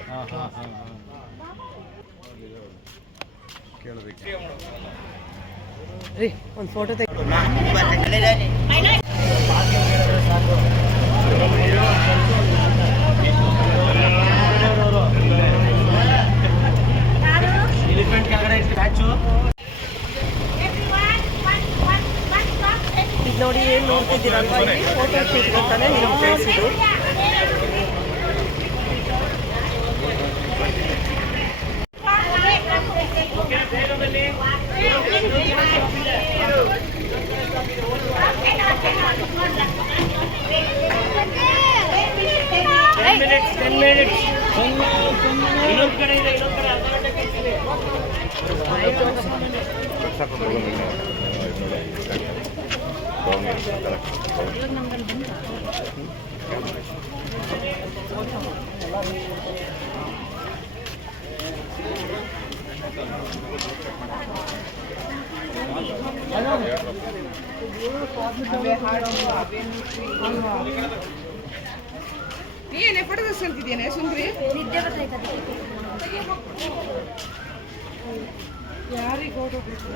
ಹಾಂ ಹಾಂ ಹಾಂ ಹಾಂ ಕೇಳಬೇಕು ರೀ ಒಂದು ಫೋಟೋ ತೆಗೆ ಇದು ನೋಡಿ ಏನು ನೋಡ್ತಿದ್ದೀರಲ್ವಾ ಇಲ್ಲಿ ಫೋಟೋ ಶೂಟ್ ಅಂತಾನೆ ನೀವು ಕಳಿಸಿದ್ದು ಏನೇ ಫೋಟೋ ತೆಗೆಸ್ಕೊಂತಿದ್ದೇನೆ ಸುಂದ್ರಿ ನಿದ್ದೆ ಬರ್ತಾಯ್ತದೆ ಯಾರಿಗೆ ಓಡೋಗ್ಬೇಕು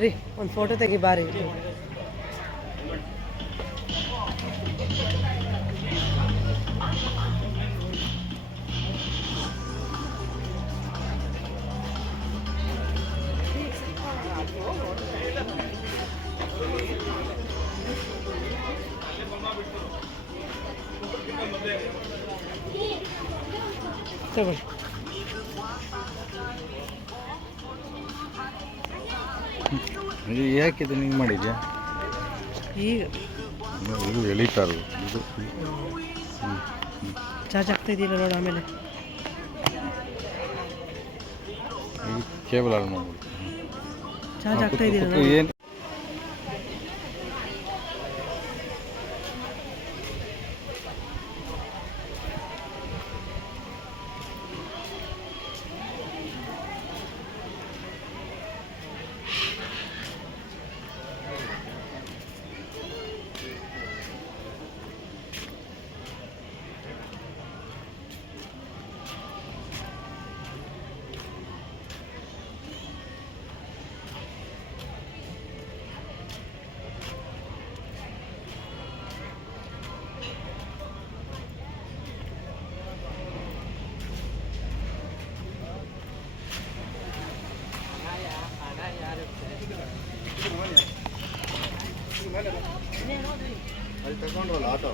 ರೀ ಒಂದು ಫೋಟೋ ತೆಗಿ ಬಾರಿ ತಗೊಳ್ಳಿ ಯಾಕೆ ಇದು ಹಿಂಗೆ ಮಾಡಿದ್ಯಾ ಈಗ ಇದು ಎಳಿತಾರು ಇದು ಚಾರ್ಜ್ ಆಗ್ತಾ ಇದೆಯಲ್ಲ ನೋಡು ಆಮೇಲೆ ಇದು ಕೇಬಲ್ ಆನ್ ಮಾಡ್ಬಿಡು ಚಾರ್ಜ್ ಆಗ್ತಾ ಇದೆಯಲ್ಲ ಏನು ಅಲ್ಲಿ ತಗೊಂಡ್ರಲ್ಲ ಆಟೋ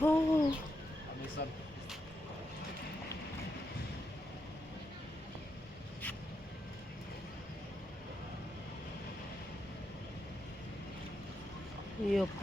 ಓ ಅಯ್ಯಪ್ಪ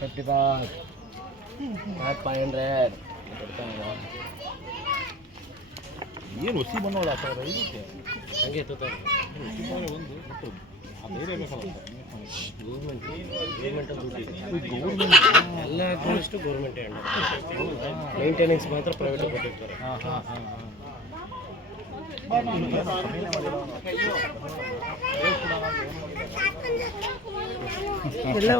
$50 not 500 ಏನು ಹುಸಿ ಬಣ್ಣವಲ್ಲ ಸರ್ ಇದಕ್ಕೆ ಹಂಗೆ ತೋತಾರೆ ಒಂದು ಬೇರೆ ಬೇಕಲ್ಲ ಎಲ್ಲ ಅಷ್ಟು ಗೌರ್ಮೆಂಟೇ ಮೇಂಟೆನೆನ್ಸ್ ಮಾತ್ರ ಪ್ರೈವೇಟ್ ಕೊಟ್ಟಿರ್ತಾರೆ. ಎಲ್ಲ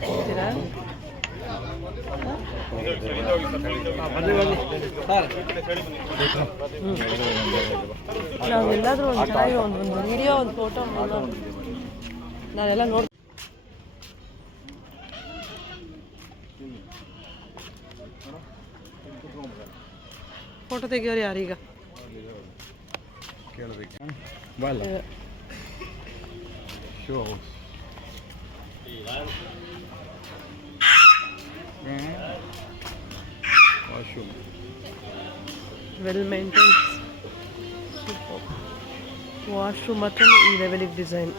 ಹೋಗ್ತೀರಾ? ನಾವೆಲ್ಲಾದ್ರೂ ಒಂದು ಚೆನ್ನಾಗಿ ಒಂದು ವಿಡಿಯೋ ಒಂದು ಫೋಟೋ ನಾನೆಲ್ಲ ನೋಡಿ ಫೋಟೋ ತೆಗಿಯೋರು ಯಾರೀಗ ಕೇಳಬೇಕು ಬಲ್ಲ show washroom well maintains washroom ಮಾತ್ರ ಈ ಲೆವೆಲಿಗೆ ಡಿಸೈನ್.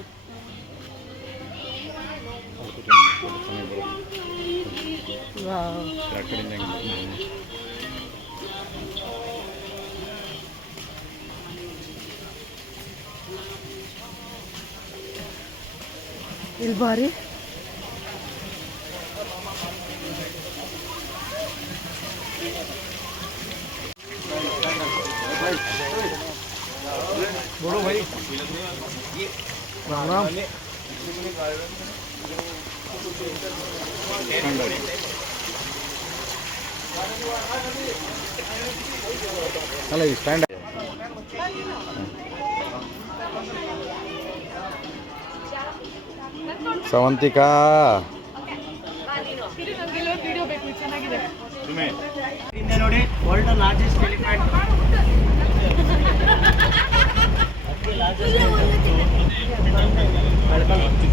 ಇಲ್ಲಿ ಬಾರಿ बोलो भाई राम राम ಅಲ್ಲ ಈ ಸ್ಟ್ಯಾಂಡ್ ಸವಂತಿಕಾ ಹಿಂದೆ ನೋಡಿ ವರ್ಲ್ಡ್ ಲಾರ್ಜೆಸ್ಟ್ ಎಲಿಫೆಂಟ್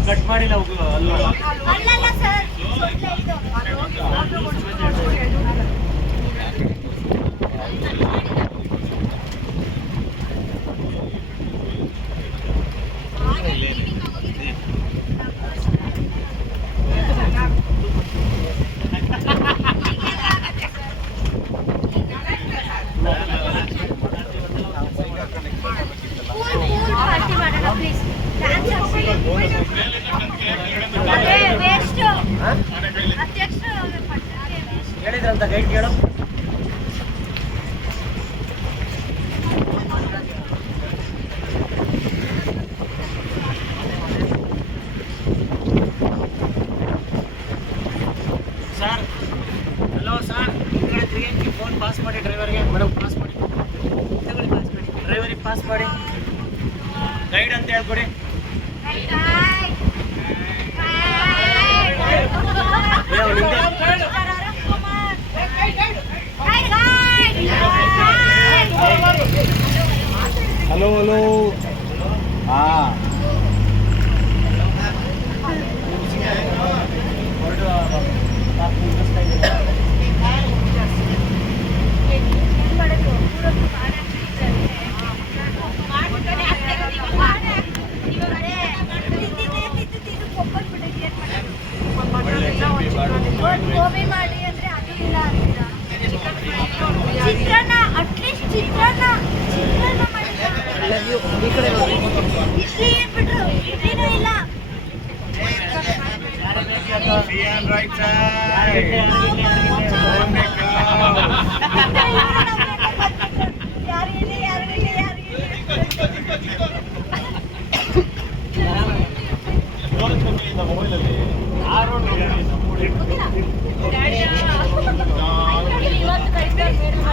ಕಟ್ ಮಾಡಿಲ್ಲ ಅಲ್ಲಲ್ಲ ಸರ್ ಹೇಳಿದ್ರಂತ ಗೈಡ್ ಕೇಳು. ಸರ್ ಹಲೋ ಸರ್, ಈ ಕಡೆ ತಿರುಗಿ ಫೋನ್ ಪಾಸ್ ಮಾಡಿ ಡ್ರೈವರ್ಗೆ. ಮೇಡಮ್ ಪಾಸ್ ಮಾಡಿ, ತಗೊಳ್ಳಿ ಪಾಸ್ ಮಾಡಿ, ಡ್ರೈವರಿಗೆ ಪಾಸ್ ಮಾಡಿ, ಗೈಡ್ ಅಂತ ಹೇಳ್ಕೊಡಿ. ಹಲೋ ಹಲೋ ಹಾಂ ಗೋಬಿ ಮಾಡಿ ಅಂದ್ರೆ ಅದು ಇಲ್ಲ ಅಂತೀರಾ? ಚಿತ್ರಾನ್ನ ಅಟ್ಲೀಸ್ಟ್ ಚಿತ್ರಾನ್ನ ಮಾಡಿಲ್ಲ. ಈ ಕಡೆ ನೋಡಿ. ಇಡ್ಲಿ ಬಿಟ್ರು ಇಡ್ಲಿನೂ ಇಲ್ಲ. ಯಾರು ಇಲ್ಲಿ ಯಾರು ಇಲ್ಲಿ ಯಾರು ಇವತ್ತು ಕಳಿಸ್ತಾರೆ ಮೇಡಮ್.